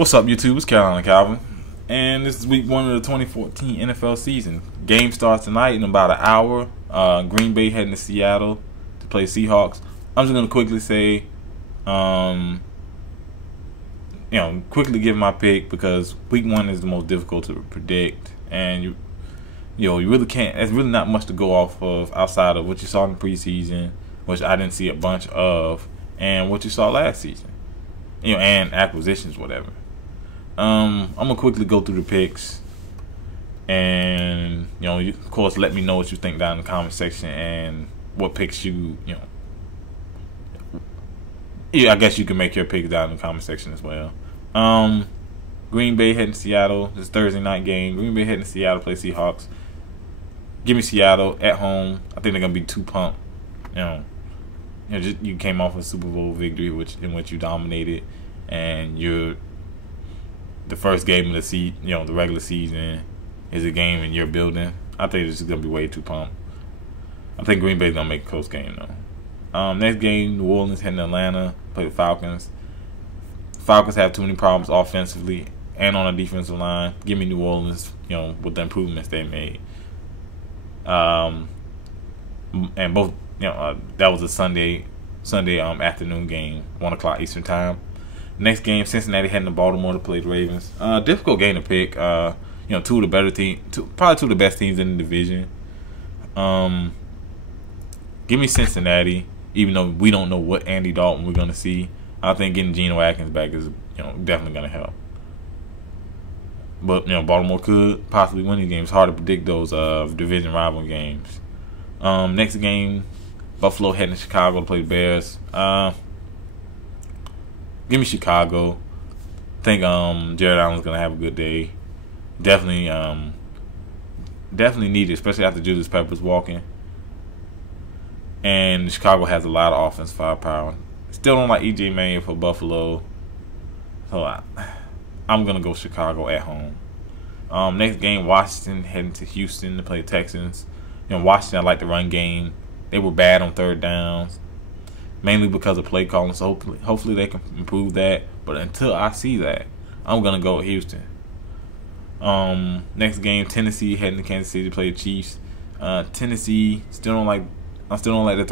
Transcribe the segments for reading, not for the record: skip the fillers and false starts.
What's up, YouTube? It's Carolina Calvin, and this is week 1 of the 2014 NFL season. Game starts tonight in about an hour. Green Bay heading to Seattle to play Seahawks. I'm just gonna quickly say, quickly give my pick because week 1 is the most difficult to predict, and you really can't. There's really not much to go off of outside of what you saw in the preseason, which I didn't see a bunch of, and what you saw last season. And acquisitions, whatever. I'm gonna quickly go through the picks, and of course, let me know what you think down in the comment section and what picks I guess you can make your picks down in the comment section as well. Green Bay heading to Seattle. This Thursday night game. Green Bay heading to Seattle to play Seahawks. Give me Seattle at home. I think they're gonna be too pumped. You came off a Super Bowl victory, in which you dominated, and the first game of the the regular season is a game in your building. I think this is gonna be way too pumped. I think Green Bay's gonna make a close game though. Next game, New Orleans heading to Atlanta, play the Falcons. Falcons have too many problems offensively and on the defensive line. Give me New Orleans, with the improvements they made. And both, that was a Sunday afternoon game, 1 o'clock Eastern time. Next game, Cincinnati heading to Baltimore to play the Ravens. Difficult game to pick. Two of the better teams, probably two of the best teams in the division. Give me Cincinnati, even though we don't know what Andy Dalton we're gonna see. I think getting Geno Atkins back is definitely gonna help. But Baltimore could possibly win these games. Hard to predict those division rival games. Next game, Buffalo heading to Chicago to play the Bears. Give me Chicago. I think Jared Allen's gonna have a good day. Definitely needed, especially after Julius Peppers walking. And Chicago has a lot of offensive firepower. Still don't like EJ Manuel for Buffalo, so I'm gonna go Chicago at home. Next game, Washington heading to Houston to play the Texans. Washington, I like the run game. They were bad on third downs, mainly because of play calling. So hopefully they can improve that. But until I see that, I'm gonna go with Houston. Next game, Tennessee heading to Kansas City to play the Chiefs. Tennessee I still don't like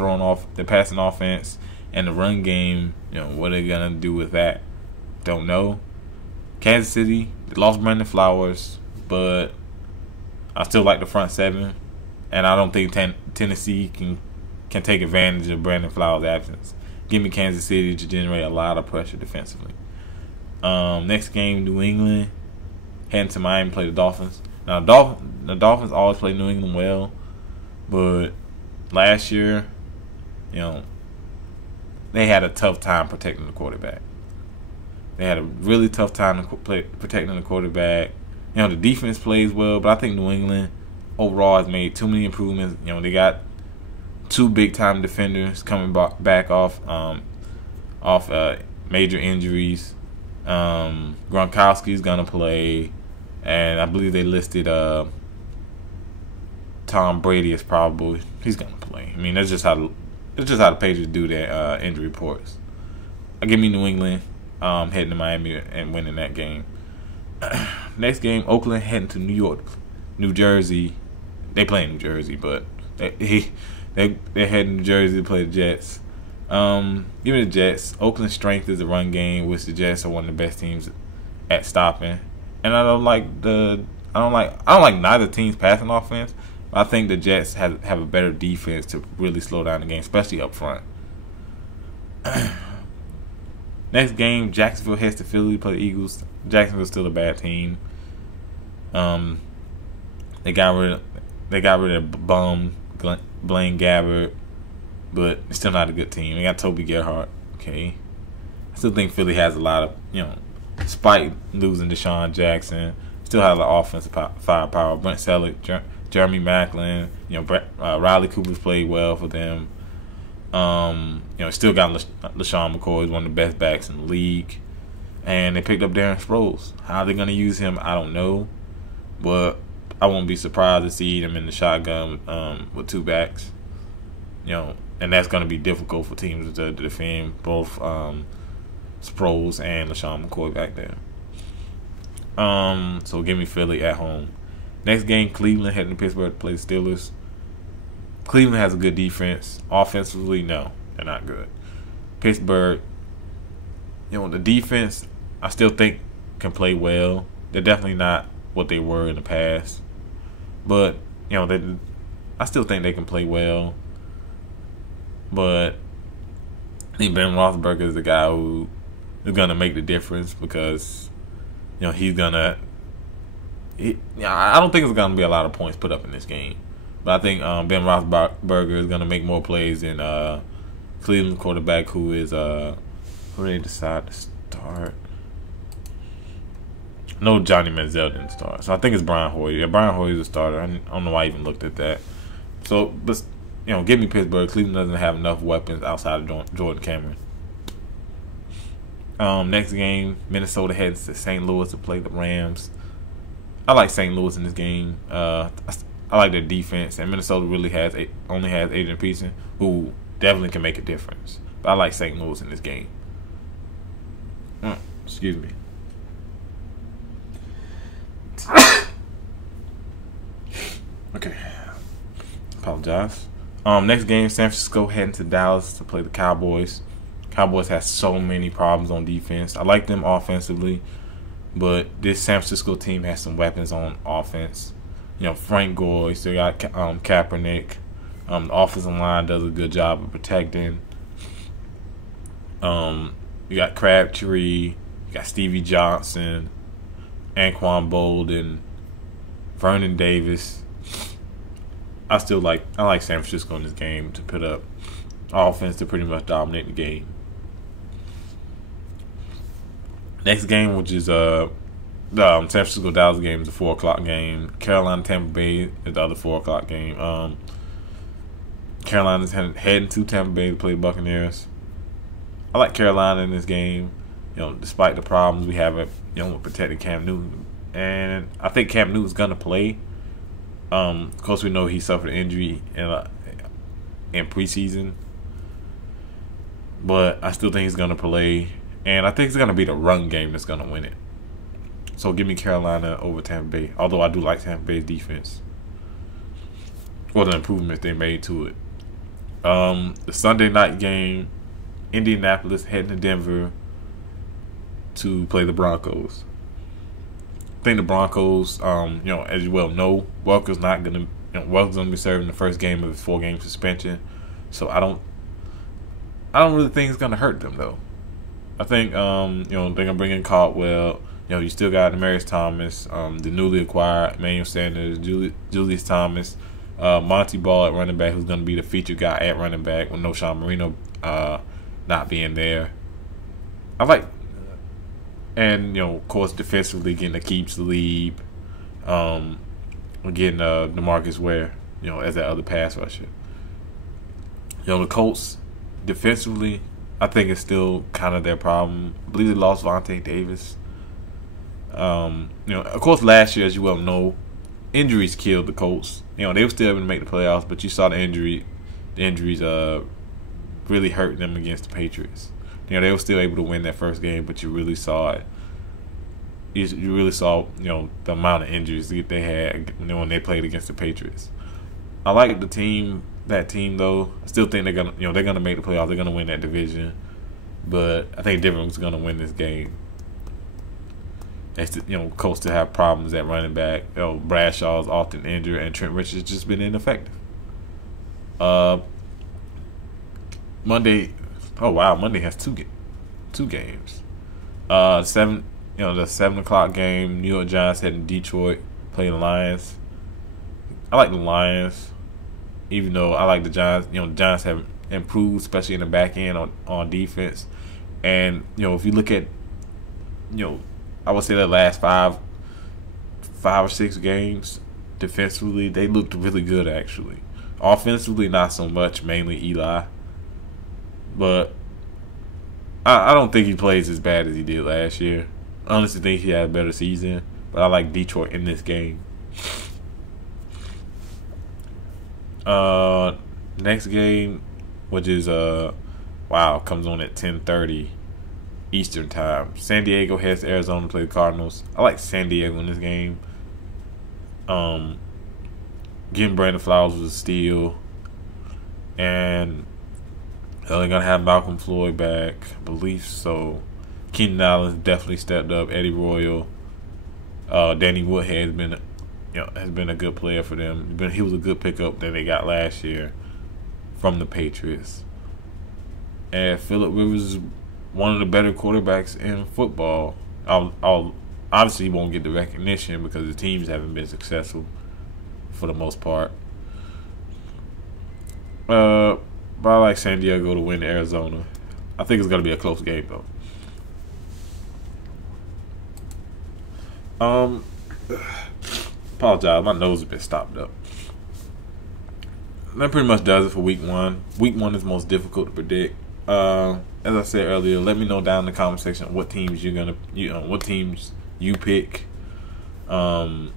the passing offense and the run game. What are they gonna do with that? Don't know. Kansas City, they lost Brandon Flowers, but I still like the front seven, and I don't think Tennessee can take advantage of Brandon Flowers' absence. Give me Kansas City to generate a lot of pressure defensively. Next game, New England heading to Miami to play the Dolphins. Now, the Dolphins always play New England well, but last year, they had a tough time protecting the quarterback. They had a really tough time protecting the quarterback. The defense plays well, but I think New England overall has made too many improvements. They got 2 big-time defenders coming back off major injuries. Gronkowski's gonna play, and I believe they listed Tom Brady as probable. He's gonna play. I mean, that's just how the Patriots do their injury reports. Give me New England heading to Miami and winning that game. Next game, Oakland heading to New Jersey. They play in New Jersey, but they're heading to New Jersey to play the Jets. Give me the Jets. Oakland's strength is the run game, which the Jets are one of the best teams at stopping. And I don't like neither team's passing offense. But I think the Jets have a better defense to really slow down the game, especially up front. Next game, Jacksonville heads to Philly to play the Eagles. Jacksonville's still a bad team. They got rid of bum Blaine Gabbert, but it's still not a good team. They got Toby Gerhart. Okay, I still think Philly has a lot of despite losing Deshaun Jackson, still has a lot of offensive firepower. Brent Selleck, Jeremy Maclin, Riley Cooper's played well for them. Still got LaShawn McCoy, is one of the best backs in the league, and they picked up Darren Sproles. How they're gonna use him, I don't know, but I won't be surprised to see them in the shotgun with 2 backs. And that's gonna be difficult for teams to defend both Sproles and LaShawn McCoy back there. So give me Philly at home. Next game, Cleveland heading to Pittsburgh to play the Steelers. Cleveland has a good defense. Offensively, no, they're not good. Pittsburgh, the defense, I still think can play well. They're definitely not what they were in the past, but I still think they can play well. But I think Ben Roethlisberger is the guy who is gonna make the difference because he's gonna. I don't think it's gonna be a lot of points put up in this game, but I think Ben Roethlisberger is gonna make more plays than Cleveland quarterback who they decide to start. No, Johnny Manziel didn't start, so I think it's Brian Hoyer. Yeah, Brian Hoyer's a starter. I don't know why I even looked at that. So, but give me Pittsburgh. Cleveland doesn't have enough weapons outside of Jordan Cameron. Next game, Minnesota heads to St. Louis to play the Rams. I like St. Louis in this game. I like their defense, and Minnesota really only has Adrian Peterson, who definitely can make a difference. But I like St. Louis in this game. Excuse me. Okay. Apologize. Next game, San Francisco heading to Dallas to play the Cowboys. Cowboys has so many problems on defense. I like them offensively, but this San Francisco team has some weapons on offense. Frank Gore, you still got Kaepernick. The offensive line does a good job of protecting. You got Crabtree, you got Stevie Johnson, Anquan Bolden, Vernon Davis. I like San Francisco in this game to put up offense to pretty much dominate the game. Next game, which is the San Francisco Dallas game, is a 4:00 game. Carolina Tampa Bay is the other 4:00 game. Carolina's heading to Tampa Bay to play the Buccaneers. I like Carolina in this game, despite the problems we have with protecting Cam Newton, and I think Cam Newton's gonna play. Of course, we know he suffered an injury in preseason, but I still think he's gonna play, and I think it's gonna be the run game that's gonna win it. So give me Carolina over Tampa Bay. Although I do like Tampa Bay's defense, or the improvements they made to it. The Sunday night game, Indianapolis heading to Denver to play the Broncos. I think the Broncos, as you well know, Welker's gonna be serving the first game of his 4-game suspension. So I don't really think it's gonna hurt them though. I think they're gonna bring in Caldwell. You still got Demaryius Thomas, the newly acquired Emmanuel Sanders, Julius Thomas, Monty Ball at running back, who's gonna be the featured guy at running back with no Sean Marino not being there. I like. And, of course, defensively, getting Aqib Talib, getting DeMarcus Ware, as that other pass rusher. The Colts, defensively, I think it's still kind of their problem. I believe they lost Vontae Davis. Of course, last year, as you well know, injuries killed the Colts. They were still able to make the playoffs, but you saw the injuries really hurting them against the Patriots. They were still able to win that first game, but you really saw it. You really saw, the amount of injuries that they had when they played against the Patriots. I like that team though. I still think they're gonna make the playoffs. They're gonna win that division, but I think Denver's gonna win this game. They still, Colts still have problems at running back. Bradshaw's often injured, and Trent Richards has just been ineffective. Monday. Oh wow! Monday has two games. The 7:00 game. New York Giants heading to Detroit, playing the Lions. I like the Lions, even though I like the Giants. The Giants have improved, especially in the back end on defense. And if you look at, I would say the last five or six games defensively, they looked really good actually. Offensively, not so much. Mainly Eli. But I don't think he plays as bad as he did last year. I honestly think he had a better season. But I like Detroit in this game. Next game, which is comes on at 10:30. Eastern time. San Diego heads to Arizona to play the Cardinals. I like San Diego in this game. Getting Brandon Flowers was a steal. And they're going to have Malcolm Floyd back, I believe so. Keenan Allen definitely stepped up. Eddie Royal. Danny Woodhead has been a good player for them. He was a good pickup that they got last year from the Patriots. And Phillip Rivers is one of the better quarterbacks in football. Obviously he won't get the recognition because the teams haven't been successful for the most part. But I like San Diego to win Arizona. I think it's going to be a close game though. Apologize, my nose has been stopped up. That pretty much does it for week 1. Week 1 is most difficult to predict. As I said earlier, let me know down in the comment section what teams what teams you pick. And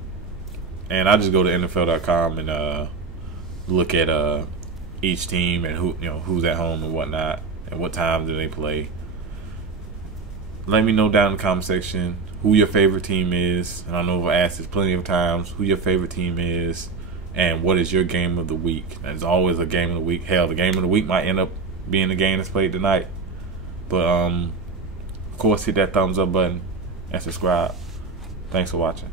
I just go to NFL.com and look at each team and who's at home and whatnot and what time do they play. Let me know down in the comment section who your favorite team is. And I know I've asked this plenty of times, who your favorite team is and what is your game of the week. There's always a game of the week. Hell, the game of the week might end up being the game that's played tonight. But of course, hit that thumbs up button and subscribe. Thanks for watching.